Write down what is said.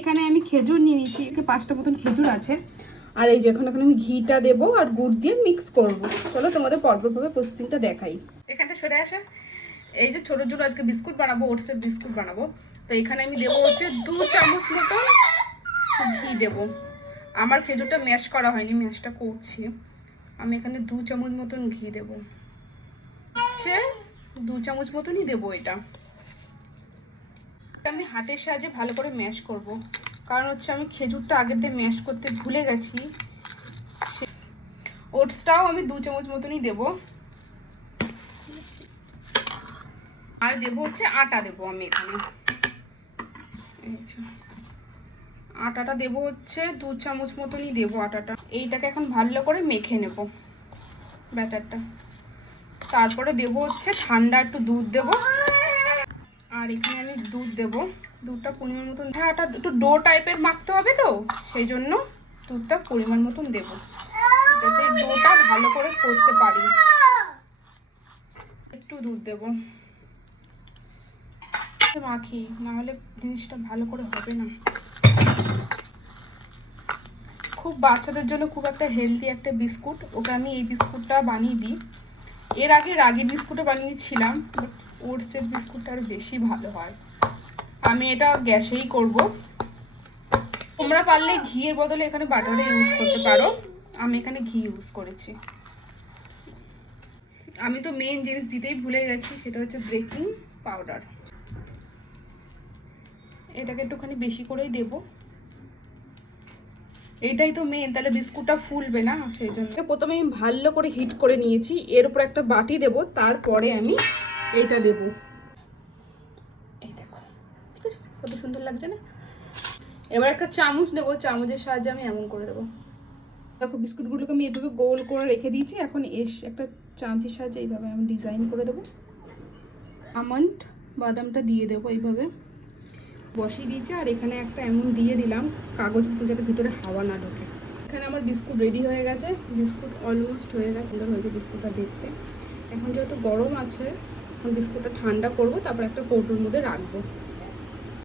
এখানে আমি খেজুর নিয়ে নিচ্ছি, 5টা মতন খেজুর আছে। আর এই যে এখন আমি ঘিটা দেবো আর গুড় দিয়ে মিক্স করবো। চলো তোমাদের পরপরভাবে প্রসেসিংটা দেখাই। এখানটা সরে আসে। এই যে ছোটোর জন্য আজকে বিস্কুট বানাবো, ওটসের বিস্কুট বানাবো। তো এখানে আমি দেবো হচ্ছে 2 চামচ মতন ঘি দেবো। আমার খেজুরটা ম্যাশ করা হয়নি, ম্যাশটা করছি। আমি এখানে 2 চামচ মতন ঘি দেবো, হচ্ছে 2 চামচ মতনই দেবো। এটা আমি হাতের সাহায্যে ভালো করে ম্যাশ করব, কারণ হচ্ছে আমি খেজুরটা আগেতে ম্যাশ করতে ভুলে গেছি। ওটসটাও আমি 2 চামচ মতনই দেবো। আর দেবো হচ্ছে আটা দেবো আমি এখানে। আটাটা দেবো হচ্ছে 2 চামচ মতনই দেবো আটাটা। এইটাকে এখন ভালো করে মেখে নেব ব্যাটারটা। তারপরে দেবো হচ্ছে ঠান্ডা একটু দুধ দেবো। আর এখানে আমি দুধ দেবো, দুধটা পরিমাণ মতন। হ্যাঁ, এটা একটু ডো টাইপের মাখতে হবে, তো সেই জন্য দুধটা পরিমাণ মতন দেবো, যাতে ডোটা ভালো করে করতে পারি। একটু দুধ দেবো, মাখি, নাহলে জিনিসটা ভালো করে হবে না। খুব বাচ্চাদের জন্য খুব একটা হেলদি একটা বিস্কুট, ওকে আমি এই বিস্কুটটা বানিয়ে দিই। এর আগে রাগি বিস্কুটও বানিয়েছিলাম, বাট ওটসের বিস্কুটটা আরও বেশি ভালো হয়। আমি এটা গ্যাসেই করব। তোমরা পারলে ঘিয়ের বদলে এখানে বাটারে ইউজ করতে পারো, আমি এখানে ঘি ইউজ করেছি। আমি তো মেন জিনিস দিতেই ভুলে গেছি, সেটা হচ্ছে বেকিং পাউডার। এটাকে একটুখানি বেশি করেই দেবো, এইটাই তো মেন, তাহলে বিস্কুটটা ফুলবে না, সেই জন্য। প্রথমে আমি ভালো করে হিট করে নিয়েছি, এর উপর একটা বাটি দেব, তারপরে আমি এইটা দেব। এই দেখো, ঠিক আছে, কত সুন্দর লাগছে না? এবার একটা চামচ নেব, চামচের সাহায্যে আমি এমন করে দেবো। দেখো বিস্কুটগুলোকে আমি এভাবে গোল করে রেখে দিয়েছি, এখন একটা চামচের সাহায্যে এইভাবে আমি ডিজাইন করে দেবো। আমন্ড বাদামটা দিয়ে দেবো এইভাবে বসিয়ে দিয়েছি। আর এখানে একটা এমন দিয়ে দিলাম কাগজ, যাতে ভিতরে হাওয়া না ঢোকে। এখানে আমার বিস্কুট রেডি হয়ে গেছে, বিস্কুট অলমোস্ট হয়ে গেছে, সুন্দর হয়েছে বিস্কুটটা দেখতে। এখন যেহেতু গরম আছে, এখন বিস্কুটটা ঠান্ডা করবো, তারপর একটা কৌটোর মধ্যে রাখবো।